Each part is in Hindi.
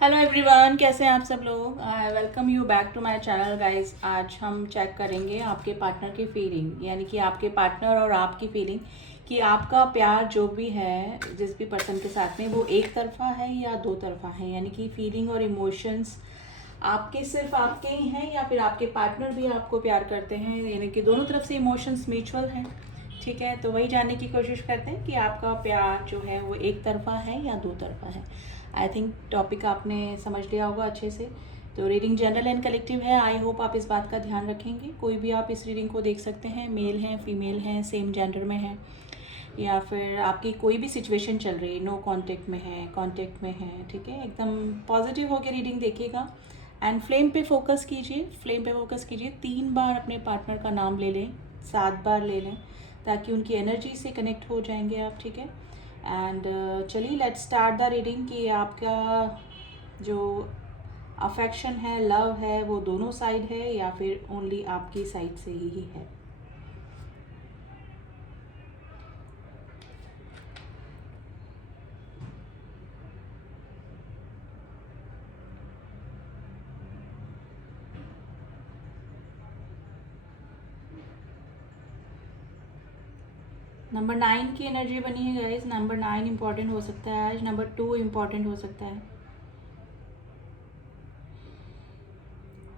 हेलो एवरीवन, कैसे हैं आप सब लोग। I welcome you back to my channel guys. आज हम चेक करेंगे आपके पार्टनर की फीलिंग, यानी कि आपके पार्टनर और आपकी फीलिंग कि आपका प्यार जो भी है जिस भी पर्सन के साथ में वो एक तरफा है या दो तरफा है। यानी कि फीलिंग और इमोशंस आपके सिर्फ आपके ही हैं या फिर आपके पार्टनर भी आपको प्यार करते हैं, यानी कि दोनों तरफ से इमोशंस म्यूचुअल हैं। ठीक है, तो वही जानने की कोशिश करते हैं कि आपका प्यार जो है वो एक तरफा है या दो तरफा है। आई थिंक टॉपिक आपने समझ लिया होगा अच्छे से। तो रीडिंग जनरल एंड कलेक्टिव है। आई होप आप इस बात का ध्यान रखेंगे। कोई भी आप इस रीडिंग को देख सकते हैं, मेल हैं, फीमेल हैं, सेम जेंडर में हैं, या फिर आपकी कोई भी सिचुएशन चल रही है, नो कांटेक्ट में है, कांटेक्ट में है। ठीक है, एकदम पॉजिटिव होकर रीडिंग देखिएगा एंड फ्लेम पे फोकस कीजिए। फ्लेम पे फोकस कीजिए, 3 बार अपने पार्टनर का नाम ले लें, 7 बार ले लें, ताकि उनकी एनर्जी से कनेक्ट हो जाएंगे आप। ठीक है, एंड चलिए लेट्स स्टार्ट द रीडिंग कि आपका जो अफेक्शन है, लव है, वो दोनों साइड है या फिर ओनली आपकी साइड से ही है। नंबर 9 की एनर्जी बनी है गाइस। नंबर 9 इंपॉर्टेंट हो सकता है आज, नंबर 2 इंपॉर्टेंट हो सकता है।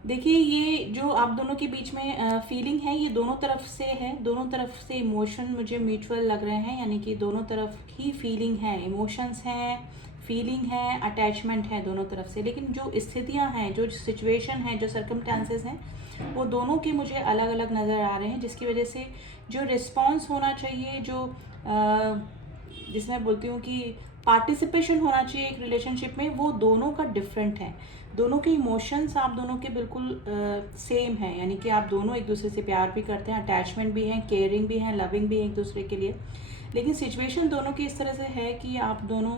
देखिए, ये जो आप दोनों के बीच में फीलिंग है, ये दोनों तरफ से है, दोनों तरफ से इमोशन मुझे म्यूचुअल लग रहे हैं। यानी कि दोनों तरफ ही फीलिंग है, इमोशंस हैं, फीलिंग है, अटैचमेंट है दोनों तरफ से। लेकिन जो स्थितियां हैं, जो सिचुएशन है, जो सर्कमस्टांसेस हैं, वो दोनों के मुझे अलग अलग नज़र आ रहे हैं, जिसकी वजह से जो रिस्पॉन्स होना चाहिए, जो जिसमें बोलती हूँ कि पार्टिसिपेशन होना चाहिए एक रिलेशनशिप में, वो दोनों का डिफरेंट है। दोनों के इमोशंस आप दोनों के बिल्कुल सेम है। यानी कि आप दोनों एक दूसरे से प्यार भी करते हैं, अटैचमेंट भी है, केयरिंग भी है, लविंग भी है एक दूसरे के लिए। लेकिन सिचुएशन दोनों की इस तरह से है कि आप दोनों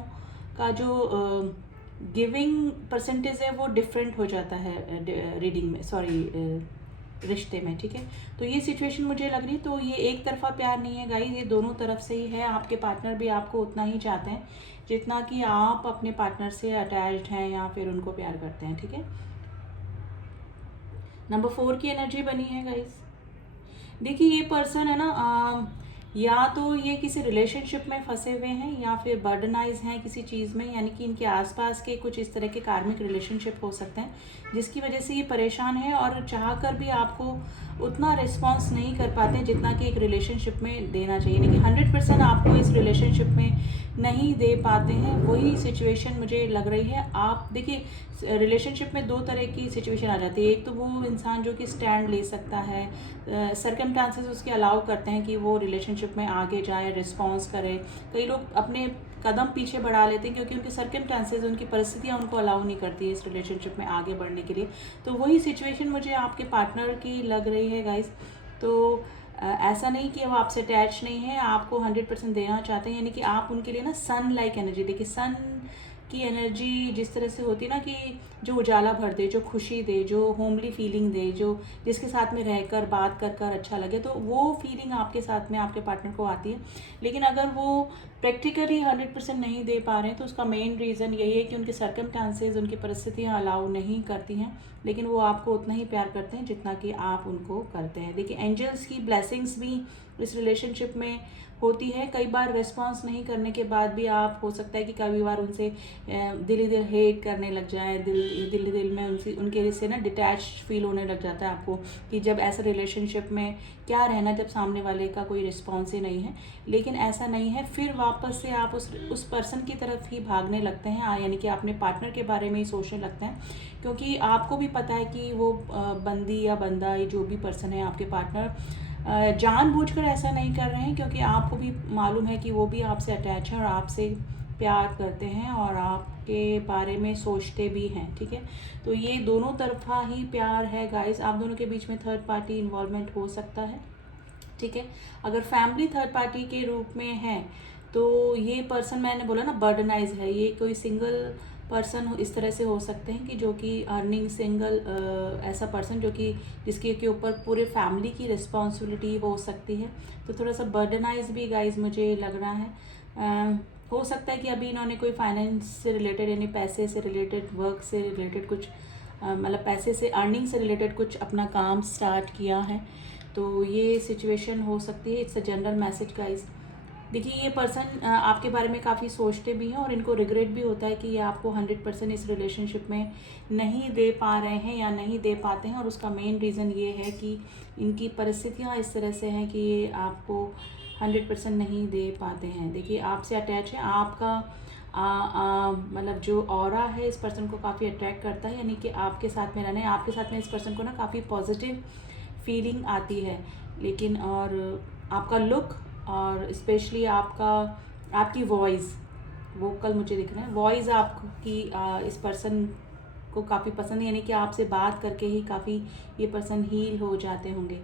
का जो गिविंग परसेंटेज है वो डिफरेंट हो जाता है रीडिंग में, सॉरी रिश्ते में। ठीक है, तो ये सिचुएशन मुझे लग रही, तो ये एक तरफा प्यार नहीं है गाइस, ये दोनों तरफ से ही है। आपके पार्टनर भी आपको उतना ही चाहते हैं जितना कि आप अपने पार्टनर से अटैच्ड हैं या फिर उनको प्यार करते हैं। ठीक है, नंबर 4 की एनर्जी बनी है गाइस। देखिए, ये पर्सन है ना, या तो ये किसी रिलेशनशिप में फंसे हुए हैं या फिर बर्डनाइज हैं किसी चीज़ में। यानी कि इनके आसपास के कुछ इस तरह के कार्मिक रिलेशनशिप हो सकते हैं जिसकी वजह से ये परेशान है और चाह कर भी आपको उतना रिस्पॉन्स नहीं कर पाते जितना कि एक रिलेशनशिप में देना चाहिए। यानी कि 100% आपको इस रिलेशनशिप में नहीं दे पाते हैं। वही सिचुएशन मुझे लग रही है। आप देखिए, रिलेशनशिप में 2 तरह की सिचुएशन आ जाती है। एक तो वो इंसान जो कि स्टैंड ले सकता है, सर्कमस्टांसेस उसके अलाउ करते हैं कि वो रिलेशनशिप में आगे जाए, रिस्पॉन्स करे। कई लोग अपने कदम पीछे बढ़ा लेते हैं क्योंकि उनके सर्कमस्टांसेस, उनकी परिस्थितियाँ उनको अलाउ नहीं करती है इस रिलेशनशिप में आगे बढ़ने के लिए। तो वही सिचुएशन मुझे आपके पार्टनर की लग रही है गाइस। तो ऐसा नहीं कि वो आपसे अटैच नहीं है, आपको 100% देना चाहते हैं। यानी कि आप उनके लिए ना सन लाइक एनर्जी, देखिए सन की एनर्जी जिस तरह से होती है ना, कि जो उजाला भर दे, जो खुशी दे, जो होमली फीलिंग दे, जो जिसके साथ में रहकर बात कर कर अच्छा लगे, तो वो फीलिंग आपके साथ में आपके पार्टनर को आती है। लेकिन अगर वो प्रैक्टिकली 100% नहीं दे पा रहे हैं तो उसका मेन रीज़न यही है कि उनके सर्कमस्टांसेस, उनकी परिस्थितियाँ अलाउ नहीं करती हैं। लेकिन वो आपको उतना ही प्यार करते हैं जितना कि आप उनको करते हैं। देखिए, एंजल्स की ब्लेसिंग्स भी इस रिलेशनशिप में होती है। कई बार रिस्पॉन्स नहीं करने के बाद भी आप, हो सकता है कि कई बार उनसे दिल ही दिल हेट करने लग जाए, दिल ही दिल में उनके से ना डिटैच फील होने लग जाता है आपको कि जब ऐसा रिलेशनशिप में क्या रहना जब सामने वाले का कोई रिस्पॉन्स ही नहीं है। लेकिन ऐसा नहीं है, फिर वापस से आप उस पर्सन की तरफ ही भागने लगते हैं। यानी कि अपने पार्टनर के बारे में ही सोचने लगते हैं, क्योंकि आपको भी पता है कि वो बंदी या बंदा, जो भी पर्सन है आपके पार्टनर, जानबूझकर ऐसा नहीं कर रहे हैं, क्योंकि आपको भी मालूम है कि वो भी आपसे अटैच है और आपसे प्यार करते हैं और आपके बारे में सोचते भी हैं। ठीक है, तो ये दोनों तरफा ही प्यार है गाइस। आप दोनों के बीच में थर्ड पार्टी इन्वॉल्वमेंट हो सकता है। ठीक है, अगर फैमिली थर्ड पार्टी के रूप में है तो ये पर्सन, मैंने बोला ना, बर्डनाइज है। ये कोई सिंगल पर्सन इस तरह से हो सकते हैं कि जो कि अर्निंग सिंगल, ऐसा पर्सन जो कि जिसके के ऊपर पूरे फैमिली की रिस्पॉन्सिबिलिटी हो सकती है। तो थोड़ा सा बर्डनाइज भी गाइज मुझे लग रहा है। हो सकता है कि अभी इन्होंने कोई फाइनेंस से रिलेटेड यानी पैसे से रिलेटेड, वर्क से रिलेटेड कुछ मतलब पैसे से, अर्निंग से रिलेटेड कुछ अपना काम स्टार्ट किया है। तो ये सिचुएशन हो सकती है। It's a general message guys. देखिए ये पर्सन आपके बारे में काफ़ी सोचते भी हैं और इनको रिग्रेट भी होता है कि ये आपको 100% इस रिलेशनशिप में नहीं दे पा रहे हैं या नहीं दे पाते हैं। और उसका मेन रीज़न ये है कि इनकी परिस्थितियाँ इस तरह से हैं कि ये आपको 100% नहीं दे पाते हैं। देखिए आपसे अटैच है, आपका मतलब जो ऑरा है इस पर्सन को काफ़ी अट्रैक्ट करता है, यानी कि आपके साथ में रहना है, आपके साथ में इस पर्सन को ना काफ़ी पॉजिटिव फीलिंग आती है। लेकिन और आपका लुक और स्पेशली आपकी वॉइस, वोकल मुझे दिख रहा है, वॉइस आपकी इस पर्सन को काफ़ी पसंद है, यानी कि आपसे बात करके ही काफ़ी ये पर्सन हील हो जाते होंगे।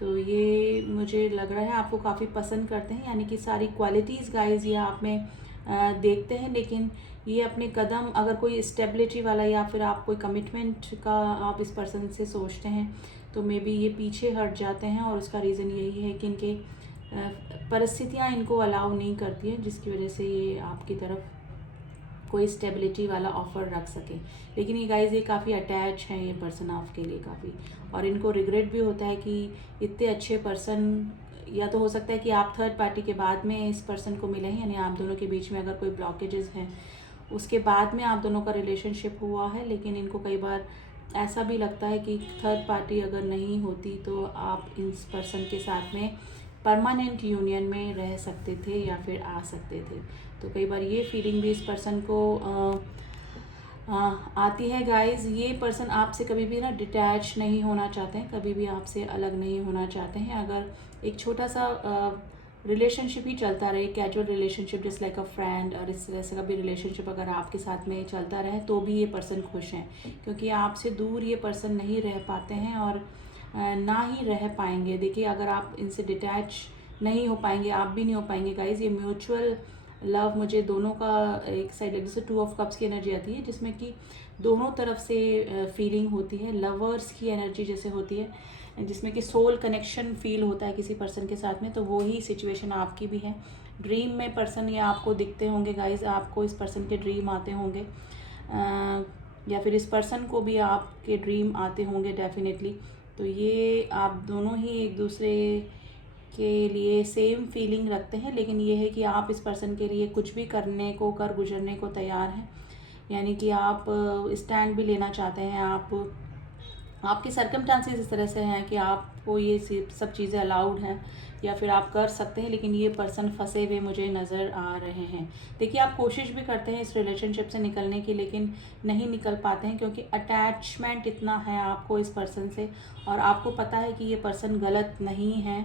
तो ये मुझे लग रहा है आपको काफ़ी पसंद करते हैं, यानी कि सारी क्वालिटीज़ गाइस ये आप में देखते हैं। लेकिन ये अपने कदम अगर कोई स्टेबिलिटी वाला या फिर आप कोई कमिटमेंट का आप इस पर्सन से सोचते हैं तो मे बी ये पीछे हट जाते हैं। और उसका रीज़न यही है कि इनके परिस्थितियाँ इनको अलाउ नहीं करती हैं, जिसकी वजह से ये आपकी तरफ कोई स्टेबिलिटी वाला ऑफ़र रख सके। लेकिन ये गाइस ये काफ़ी अटैच हैं ये पर्सन आपके लिए काफ़ी, और इनको रिग्रेट भी होता है कि इतने अच्छे पर्सन, या तो हो सकता है कि आप थर्ड पार्टी के बाद में इस पर्सन को मिले हैं, यानी आप दोनों के बीच में अगर कोई ब्लॉकेजेस हैं उसके बाद में आप दोनों का रिलेशनशिप हुआ है। लेकिन इनको कई बार ऐसा भी लगता है कि थर्ड पार्टी अगर नहीं होती तो आप इस पर्सन के साथ में परमानेंट यूनियन में रह सकते थे या फिर आ सकते थे। तो कई बार ये फीलिंग भी इस पर्सन को आती है गाइस। ये पर्सन आपसे कभी भी ना डिटैच नहीं होना चाहते हैं, कभी भी आपसे अलग नहीं होना चाहते हैं। अगर एक छोटा सा रिलेशनशिप ही चलता रहे, कैजुअल रिलेशनशिप जस्ट लाइक अ फ्रेंड, और इस तरह से कभी रिलेशनशिप अगर आपके साथ में चलता रहे तो भी ये पर्सन खुश हैं, क्योंकि आपसे दूर ये पर्सन नहीं रह पाते हैं और ना ही रह पाएंगे। देखिए अगर आप इनसे डिटैच नहीं हो पाएंगे, आप भी नहीं हो पाएंगे गाइज। ये म्यूचुअल लव मुझे दोनों का एक साइड, जैसे 2 ऑफ कप्स की एनर्जी आती है जिसमें कि दोनों तरफ से फीलिंग होती है, लवर्स की एनर्जी जैसे होती है जिसमें कि सोल कनेक्शन फील होता है किसी पर्सन के साथ में। तो वो ही सिचुएशन आपकी भी है। ड्रीम में पर्सन ये आपको दिखते होंगे गाइज, आपको इस पर्सन के ड्रीम आते होंगे, या फिर इस पर्सन को भी आपके ड्रीम आते होंगे डेफिनेटली। तो ये आप दोनों ही एक दूसरे के लिए सेम फीलिंग रखते हैं, लेकिन ये है कि आप इस पर्सन के लिए कुछ भी करने को, कर गुजरने को तैयार हैं, यानी कि आप स्टैंड भी लेना चाहते हैं। आपकी सर्कमस्टांसेस इस तरह से हैं कि आपको ये सब चीज़ें अलाउड हैं या फिर आप कर सकते हैं, लेकिन ये पर्सन फंसे हुए मुझे नज़र आ रहे हैं। देखिए आप कोशिश भी करते हैं इस रिलेशनशिप से निकलने की, लेकिन नहीं निकल पाते हैं क्योंकि अटैचमेंट इतना है आपको इस पर्सन से, और आपको पता है कि ये पर्सन गलत नहीं है,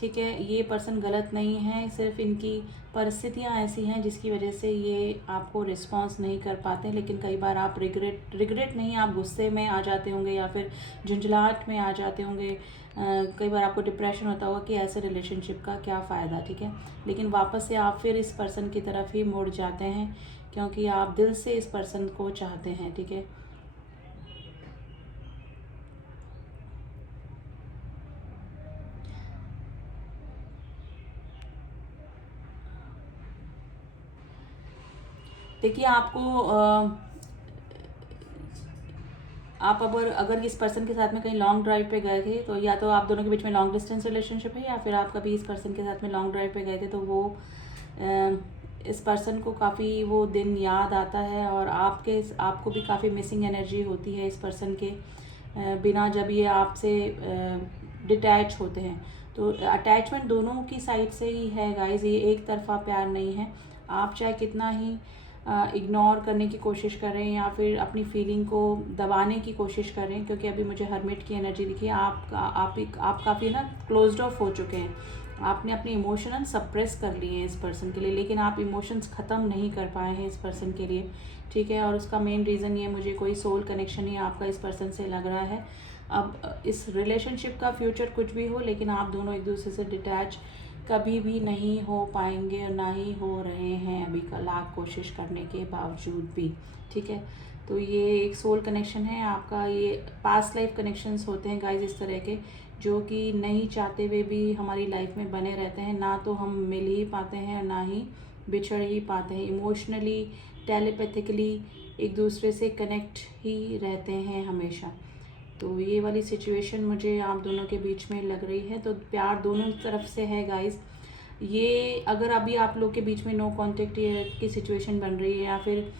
ठीक है। ये पर्सन गलत नहीं है, सिर्फ इनकी परिस्थितियाँ ऐसी हैं जिसकी वजह से ये आपको रिस्पॉन्स नहीं कर पाते। लेकिन कई बार आप रिग्रेट नहीं, आप गुस्से में आ जाते होंगे या फिर झुंझलाहट में आ जाते होंगे। कई बार आपको डिप्रेशन होता होगा कि ऐसे रिलेशनशिप का क्या फ़ायदा, ठीक है। लेकिन वापस से आप फिर इस पर्सन की तरफ ही मुड़ जाते हैं क्योंकि आप दिल से इस पर्सन को चाहते हैं, ठीक है। देखिए आप अगर इस पर्सन के साथ में कहीं लॉन्ग ड्राइव पे गए थे तो या तो आप दोनों के बीच में लॉन्ग डिस्टेंस रिलेशनशिप है, या फिर आप कभी इस पर्सन के साथ में लॉन्ग ड्राइव पे गए थे तो वो इस पर्सन को काफ़ी वो दिन याद आता है, और आपको भी काफ़ी मिसिंग एनर्जी होती है इस पर्सन के बिना, जब ये आपसे डिटैच होते हैं। तो अटैचमेंट दोनों की साइड से ही है गाइज, ये एक तरफा प्यार नहीं है। आप चाहे कितना ही इग्नोर करने की कोशिश करें या फिर अपनी फीलिंग को दबाने की कोशिश करें, क्योंकि अभी मुझे हरमिट की एनर्जी दिखी है। आप काफ़ी ना क्लोज्ड ऑफ हो चुके हैं, आपने अपने इमोशन सप्रेस कर लिए हैं इस पर्सन के लिए, लेकिन आप इमोशंस ख़त्म नहीं कर पाए हैं इस पर्सन के लिए, ठीक है। और उसका मेन रीज़न ये मुझे कोई सोल कनेक्शन ही आपका इस पर्सन से लग रहा है। अब इस रिलेशनशिप का फ्यूचर कुछ भी हो, लेकिन आप दोनों एक दूसरे से डिटैच कभी भी नहीं हो पाएंगे और ना ही हो रहे हैं अभी लाख कोशिश करने के बावजूद भी, ठीक है। तो ये एक सोल कनेक्शन है आपका, ये पास्ट लाइफ कनेक्शंस होते हैं गाइस इस तरह के, जो कि नहीं चाहते हुए भी हमारी लाइफ में बने रहते हैं। ना तो हम मिल ही पाते हैं और ना ही बिछड़ ही पाते हैं। इमोशनली, टेलीपैथिकली एक दूसरे से कनेक्ट ही रहते हैं हमेशा। तो ये वाली सिचुएशन मुझे आप दोनों के बीच में लग रही है। तो प्यार दोनों तरफ से है गाइस। ये अगर अभी आप लोग के बीच में नो कांटेक्ट की सिचुएशन बन रही है, या फिर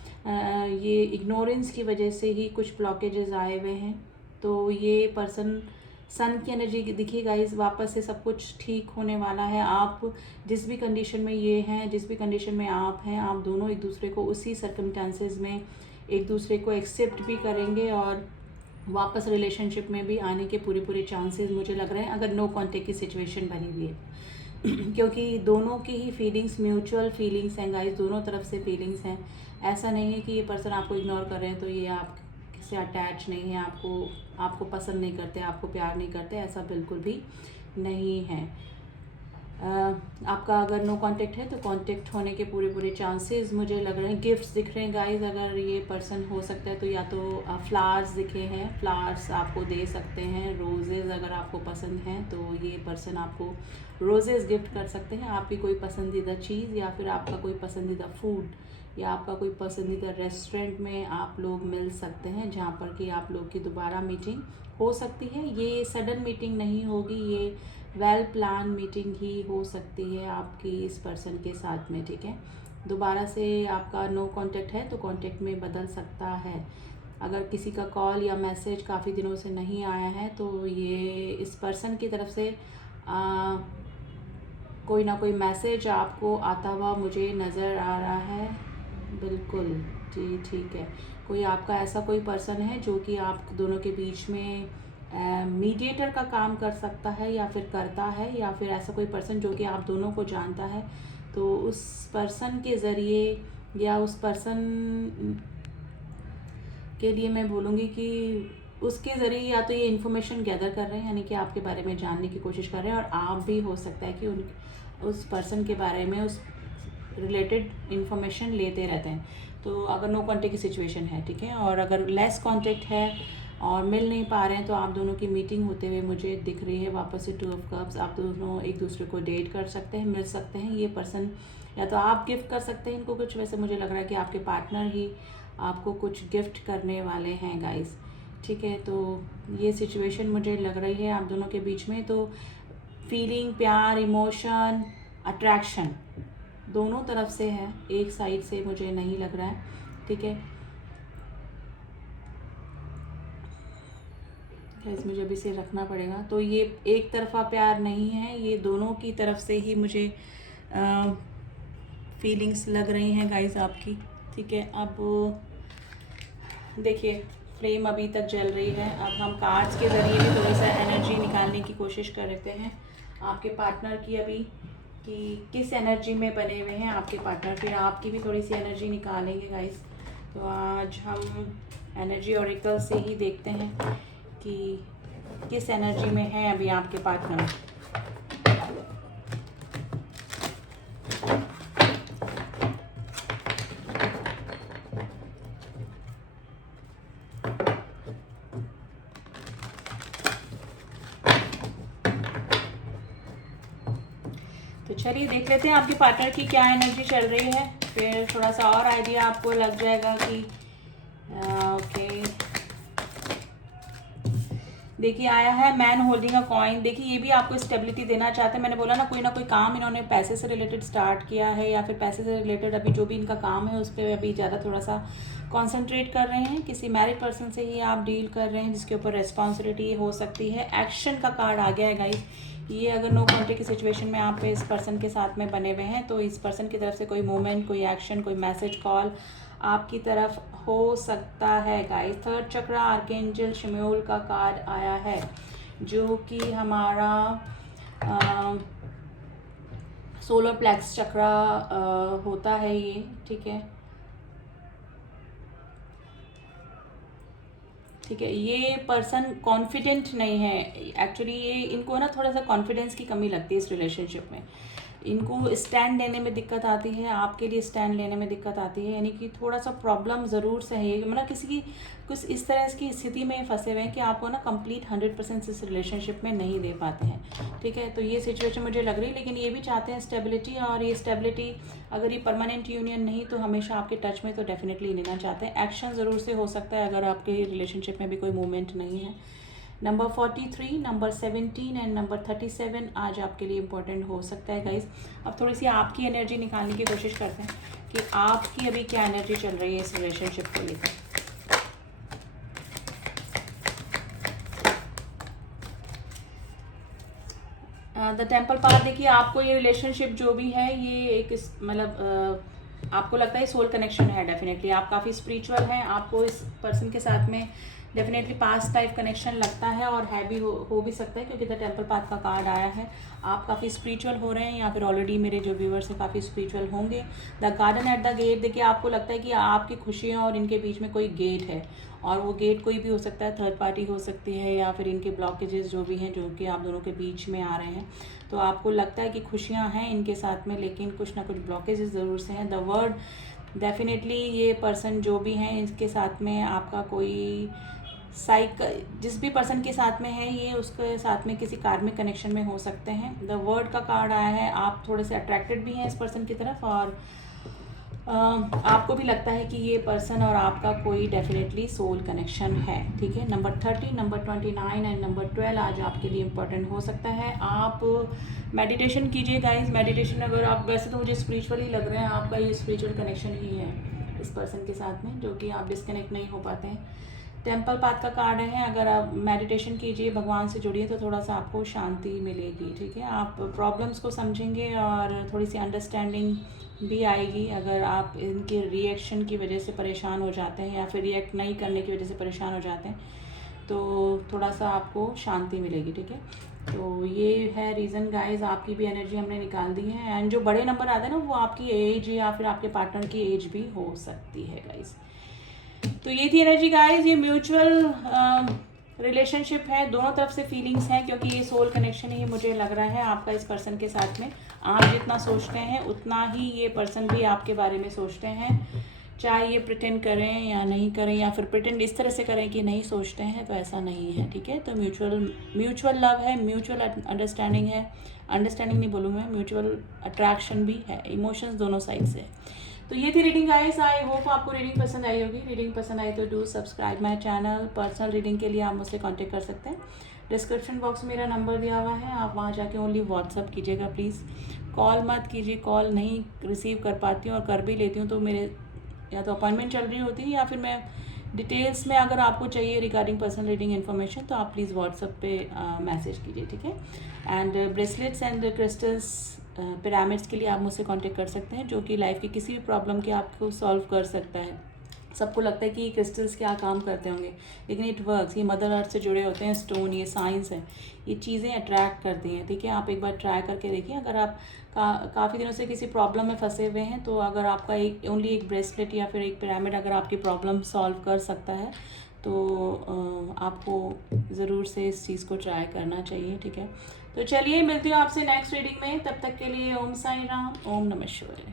ये इग्नोरेंस की वजह से ही कुछ ब्लॉकेजेस आए हुए हैं, तो ये पर्सन सन की एनर्जी दिखी गाइस, वापस से सब कुछ ठीक होने वाला है। आप जिस भी कंडीशन में ये हैं, जिस भी कंडीशन में आप हैं, आप दोनों एक दूसरे को उसी सर्कमस्टांसेस में एक दूसरे को एक्सेप्ट भी करेंगे और वापस रिलेशनशिप में भी आने के पूरे चांसेस मुझे लग रहे हैं, अगर नो कांटेक्ट की सिचुएशन बनी हुई है। क्योंकि दोनों की ही फीलिंग्स म्यूचुअल फीलिंग्स हैं गाइस, दोनों तरफ से फीलिंग्स हैं। ऐसा नहीं है कि ये पर्सन आपको इग्नोर कर रहे हैं तो ये आपसे अटैच नहीं है, आपको पसंद नहीं करते, आपको प्यार नहीं करते, ऐसा बिल्कुल भी नहीं है। आपका अगर नो कांटेक्ट है तो कांटेक्ट होने के पूरे चांसेस मुझे लग रहे हैं। गिफ्ट्स दिख रहे हैं गाइस, अगर ये पर्सन हो सकता है तो या तो फ्लावर्स दिखे हैं, फ्लावर्स आपको दे सकते हैं। रोजेज़ अगर आपको पसंद हैं तो ये पर्सन आपको रोजेज़ गिफ्ट कर सकते हैं। आपकी कोई पसंदीदा चीज़, या फिर आपका कोई पसंदीदा फूड, या आपका कोई पसंदीदा रेस्टोरेंट में आप लोग मिल सकते हैं, जहाँ पर कि आप लोग की दोबारा मीटिंग हो सकती है। ये सडन मीटिंग नहीं होगी, ये वेल प्लान मीटिंग ही हो सकती है आपकी इस पर्सन के साथ में, ठीक है। दोबारा से आपका नो कांटेक्ट है तो कांटेक्ट में बदल सकता है। अगर किसी का कॉल या मैसेज काफ़ी दिनों से नहीं आया है तो ये इस पर्सन की तरफ से कोई ना कोई मैसेज आपको आता हुआ मुझे नज़र आ रहा है। बिल्कुल जी, ठीक है। कोई आपका ऐसा कोई पर्सन है जो कि आप दोनों के बीच में मीडिएटर का काम कर सकता है या फिर करता है, या फिर ऐसा कोई पर्सन जो कि आप दोनों को जानता है। तो उस पर्सन के ज़रिए या उस पर्सन के लिए मैं बोलूँगी कि उसके ज़रिए या तो ये इन्फॉर्मेशन गैदर कर रहे हैं, यानी कि आपके बारे में जानने की कोशिश कर रहे हैं, और आप भी हो सकता है कि उस पर्सन के बारे में उस रिलेटेड इन्फॉर्मेशन लेते रहते हैं। तो अगर नो कांटेक्ट की सिचुएशन है, ठीक है, और अगर लेस कांटेक्ट है और मिल नहीं पा रहे हैं तो आप दोनों की मीटिंग होते हुए मुझे दिख रही है वापस से 2 ऑफ कप्स। आप दोनों एक दूसरे को डेट कर सकते हैं, मिल सकते हैं। ये पर्सन या तो आप गिफ्ट कर सकते हैं इनको कुछ, वैसे मुझे लग रहा है कि आपके पार्टनर ही आपको कुछ गिफ्ट करने वाले हैं गाइस, ठीक है। तो ये सिचुएशन मुझे लग रही है आप दोनों के बीच में। तो फीलिंग, प्यार, इमोशन, अट्रैक्शन दोनों तरफ से है, एक साइड से मुझे नहीं लग रहा है, ठीक है। गैस मुझे अभी से रखना पड़ेगा। तो ये एक तरफा प्यार नहीं है, ये दोनों की तरफ से ही मुझे फीलिंग्स लग रही हैं गाइस आपकी, ठीक है। अब देखिए फ्लेम अभी तक जल रही है। अब हम कार्ड्स के ज़रिए भी थोड़ी सा एनर्जी निकालने की कोशिश कर लेते हैं आपके पार्टनर की अभी, कि किस एनर्जी में बने हुए हैं आपके पार्टनर, फिर आपकी भी थोड़ी सी एनर्जी निकालेंगे गाइस। तो आज हम एनर्जी ऑरेकल से ही देखते हैं कि किस एनर्जी में है अभी आपके पार्टनर। तो चलिए देख लेते हैं आपके पार्टनर की क्या एनर्जी चल रही है, फिर थोड़ा सा और आइडिया आपको लग जाएगा कि ओके। देखिए आया है मैन होल्डिंग अ कॉइन। देखिए ये भी आपको स्टेबिलिटी देना चाहते हैं। मैंने बोला ना कोई काम इन्होंने पैसे से रिलेटेड स्टार्ट किया है, या फिर पैसे से रिलेटेड अभी जो भी इनका काम है उस पर अभी ज़्यादा थोड़ा सा कॉन्सेंट्रेट कर रहे हैं। किसी मैरिड पर्सन से ही आप डील कर रहे हैं जिसके ऊपर रिस्पॉन्सिबिलिटी हो सकती है। एक्शन का कार्ड आ गया है गाइस। ये अगर नो कांटेक्ट की सिचुएशन में आप इस पर्सन के साथ में बने हुए हैं तो इस पर्सन की तरफ से कोई मूवमेंट, कोई एक्शन, कोई मैसेज, कॉल आपकी तरफ हो सकता है गाइस। थर्ड चक्र आर्कएंजल शम्यूल का कार्ड आया है, जो कि हमारा सोलर प्लेक्स चक्र होता है ये, ठीक है। ठीक है, ये पर्सन कॉन्फिडेंट नहीं है एक्चुअली। ये इनको ना थोड़ा सा कॉन्फिडेंस की कमी लगती है इस रिलेशनशिप में। इनको स्टैंड लेने में दिक्कत आती है, आपके लिए स्टैंड लेने में दिक्कत आती है, यानी कि थोड़ा सा प्रॉब्लम ज़रूर से है, मतलब किसी की कुछ इस तरह की स्थिति में फंसे हुए हैं कि आपको ना कंप्लीट 100% इस रिलेशनशिप में नहीं दे पाते हैं, ठीक है। तो ये सिचुएशन मुझे लग रही है, लेकिन ये भी चाहते हैं स्टेबिलिटी, और ये स्टेबिलिटी अगर ये परमानेंट यूनियन नहीं तो हमेशा आपके टच में तो डेफिनेटली लेना चाहते हैं। एक्शन ज़रूर से हो सकता है अगर आपके रिलेशनशिप में भी कोई मूवमेंट नहीं है। नंबर 43, नंबर 17 एंड नंबर 37 आज आपके लिए इम्पोर्टेंट हो सकता है गाइज। अब थोड़ी सी आपकी एनर्जी निकालने की कोशिश करते हैं कि आपकी अभी क्या एनर्जी चल रही है इस रिलेशनशिप को लेकर। द टेम्पल पाथ, देखिए आपको ये रिलेशनशिप जो भी है ये एक मतलब आपको लगता है सोल कनेक्शन है डेफिनेटली, आप काफ़ी स्पिरिचुअल हैं, आपको इस पर्सन के साथ में डेफिनेटली पास्ट टाइप कनेक्शन लगता है, और है भी हो भी सकता है क्योंकि द टेम्पल पाथ का कार्ड आया है। आप काफ़ी स्पिरिचुअल हो रहे हैं, या फिर ऑलरेडी मेरे जो व्यूवर्स हैं काफ़ी स्पिरिचुअल होंगे। The garden at the gate, देखिए आपको लगता है कि आपकी खुशियाँ और इनके बीच में कोई गेट है, और वो गेट कोई भी हो सकता है, थर्ड पार्टी हो सकती है, या फिर इनके ब्लॉकेजेस जो भी हैं जो कि आप दोनों के बीच में आ रहे हैं। तो आपको लगता है कि खुशियाँ हैं इनके साथ में, लेकिन कुछ ना कुछ ब्लॉकेजेस ज़रूर से हैं। द वर्ड, डेफिनेटली ये पर्सन जो भी हैं इसके साथ में आपका कोई जिस भी पर्सन के साथ में है ये उसके साथ में किसी कार्मिक कनेक्शन में हो सकते हैं। द वर्ड का कार्ड आया है, आप थोड़े से अट्रैक्टेड भी हैं इस पर्सन की तरफ, और आपको भी लगता है कि ये पर्सन और आपका कोई डेफिनेटली सोल कनेक्शन है, ठीक है। नंबर 30, नंबर 29 एंड नंबर 12 आज आपके लिए इम्पोर्टेंट हो सकता है। आप मेडिटेशन कीजिए गाइस, मेडिटेशन अगर आप, वैसे तो मुझे स्पिरिचुअली लग रहे हैं आपका ये स्पिरिचुअल कनेक्शन ही है इस पर्सन के साथ में, जो कि आप डिस्कनेक्ट नहीं हो पाते हैं। टेम्पल पाथ का कार्ड है, अगर आप मेडिटेशन कीजिए, भगवान से जुड़िए तो थोड़ा सा आपको शांति मिलेगी, ठीक है। आप प्रॉब्लम्स को समझेंगे और थोड़ी सी अंडरस्टैंडिंग भी आएगी। अगर आप इनके रिएक्शन की वजह से परेशान हो जाते हैं, या फिर रिएक्ट नहीं करने की वजह से परेशान हो जाते हैं, तो थोड़ा सा आपको शांति मिलेगी, ठीक है। तो ये है रीज़न गाइज, आपकी भी एनर्जी हमने निकाल दी है। एंड जो बड़े नंबर आते हैं ना वो आपकी एज या फिर आपके पार्टनर की एज भी हो सकती है गाइज। तो ये थी एनर्जी गाइज, ये म्यूचुअल रिलेशनशिप है, दोनों तरफ से फीलिंग्स हैं, क्योंकि ये सोल कनेक्शन ही मुझे लग रहा है आपका इस पर्सन के साथ में। आप जितना सोचते हैं उतना ही ये पर्सन भी आपके बारे में सोचते हैं, चाहे ये प्रिटेंड करें या नहीं करें, या फिर प्रिटेंड इस तरह से करें कि नहीं सोचते हैं, तो ऐसा नहीं है, ठीक है। तो म्यूचुअल लव है, म्यूचुअल अंडरस्टैंडिंग है, अंडरस्टैंडिंग नहीं बोलूँ मैं, म्यूचुअल अट्रैक्शन भी है, इमोशंस दोनों साइड से। तो ये थी रीडिंग गाइस, आई होप आपको रीडिंग पसंद आई होगी। रीडिंग पसंद आई तो do subscribe my channel. Personal reading के लिए आप मुझसे कांटेक्ट कर सकते हैं, डिस्क्रिप्शन बॉक्स में मेरा नंबर दिया हुआ है, आप वहाँ जाके ओनली व्हाट्सअप कीजिएगा प्लीज़, कॉल मत कीजिए, कॉल नहीं रिसीव कर पाती हूँ, और कर भी लेती हूँ तो मेरे या तो अपॉइंटमेंट चल रही होती है, या फिर मैं डिटेल्स में अगर आपको चाहिए रिगार्डिंग पर्सनल रीडिंग इन्फॉर्मेशन तो आप प्लीज़ व्हाट्सअप पे मैसेज कीजिए, ठीक है। And bracelets and crystals, pyramids के लिए आप मुझसे कांटेक्ट कर सकते हैं, जो कि लाइफ की किसी भी प्रॉब्लम के आपको सॉल्व कर सकता है। सबको लगता है कि ये क्रिस्टल्स क्या काम करते होंगे, लेकिन इट वर्क्स, ये मदर अर्थ से जुड़े होते हैं स्टोन, ये साइंस है, ये चीज़ें अट्रैक्ट करती हैं, ठीक है। आप एक बार ट्राई करके देखिए, अगर आप काफ़ी दिनों से किसी प्रॉब्लम में फंसे हुए हैं, तो अगर आपका ओनली एक ब्रेसलेट या फिर एक पिरामिड अगर आपकी प्रॉब्लम सॉल्व कर सकता है तो आपको ज़रूर से इस चीज़ को ट्राई करना चाहिए, ठीक है। तो चलिए मिलती हूँ आपसे नेक्स्ट रीडिंग में, तब तक के लिए ओम साई राम, ओम नमः शिवाय।